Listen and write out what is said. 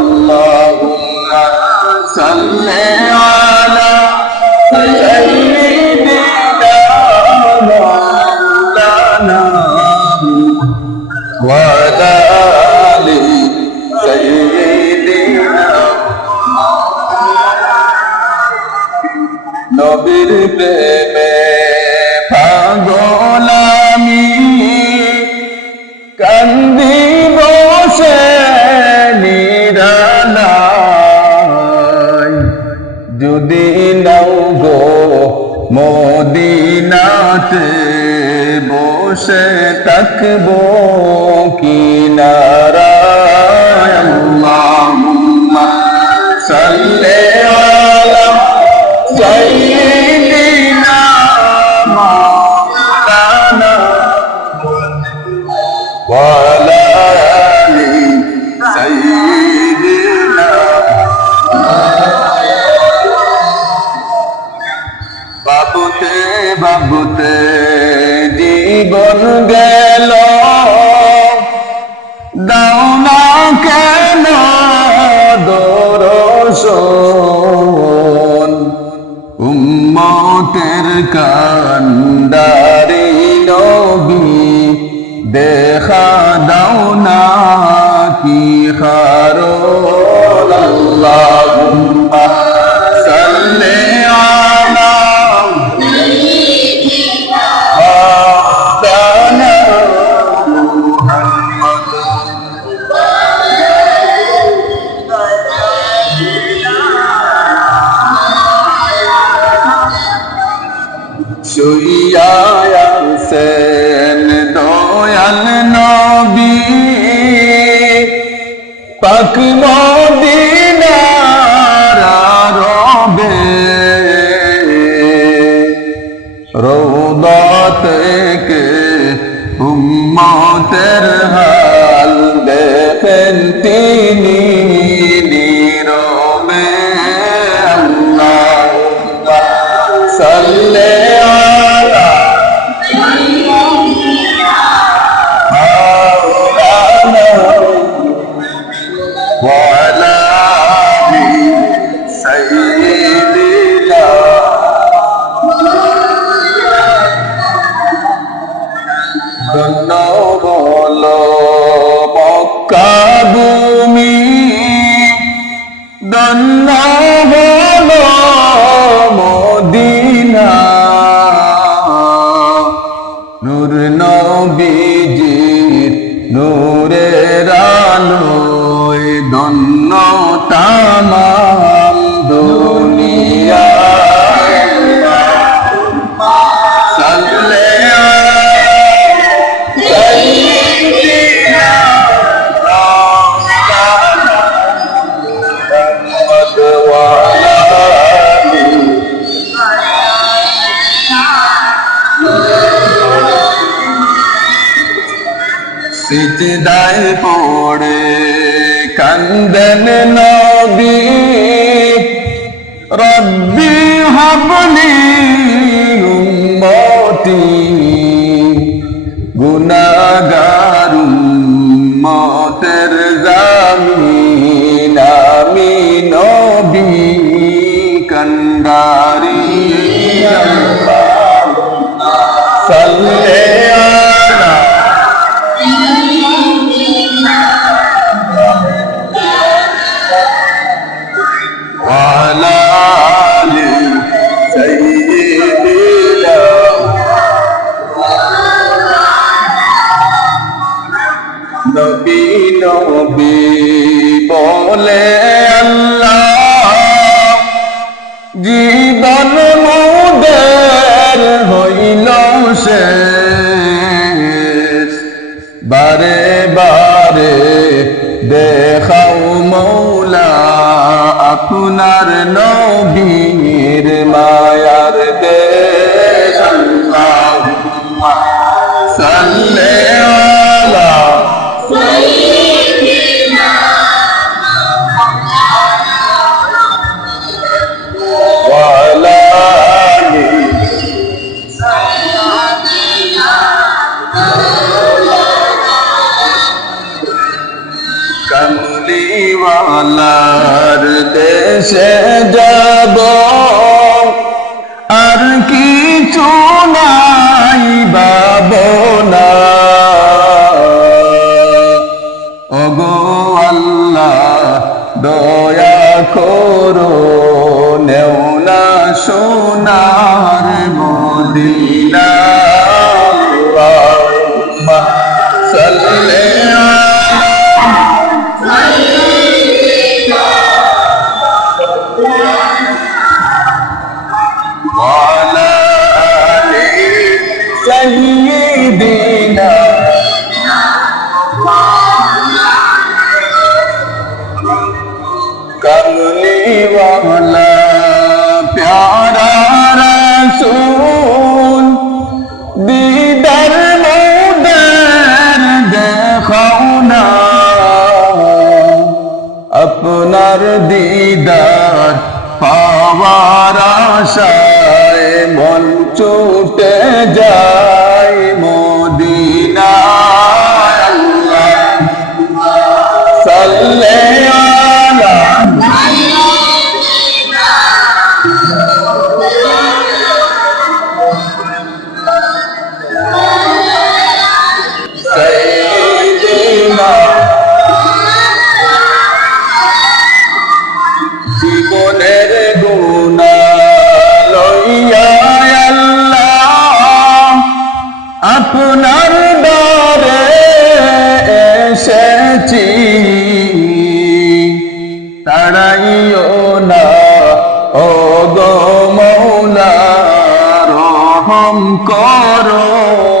اللهم صل على سيدنا مولانا وعلى آل سيدنا নবীর প্রেমে পাগল আমি কান্দি বসে যদি নাও গো মদিনাতে বসে থাকব কি আল্লাহুম্মা সাল্লি আলা বাবুতে জীবন গেল। দাও না কেন দরশন? উম্মতের কান্দারি নবী, দেখা দাও না কি সাল্লি আকবার وعلى آل سيدنا ধন্য বল মক্কা ভূমি ধন্য বল মদিনা নূর নবীজির নূরের সিজদায় পড়ে কান্দন নবী। রব্বি হাবলি উম্মতি গুনাগার উম্মতের জামিন। আমি নবী কন্ডারি সাল্লে নবী বলে আল্লাহ। জীবন মুদের হইল শেষ। বারে বারে দেখাও মৌলা আপনার নবীর মায়ার দেশ। আল্লাহুম্মা ওয়ালার দেশে যাব। আর কিছু নাই বাবনা ওগো আল্লাহ দয়া করো নেওনা সোনার মদিনা। ولا মৌলা রহম করো।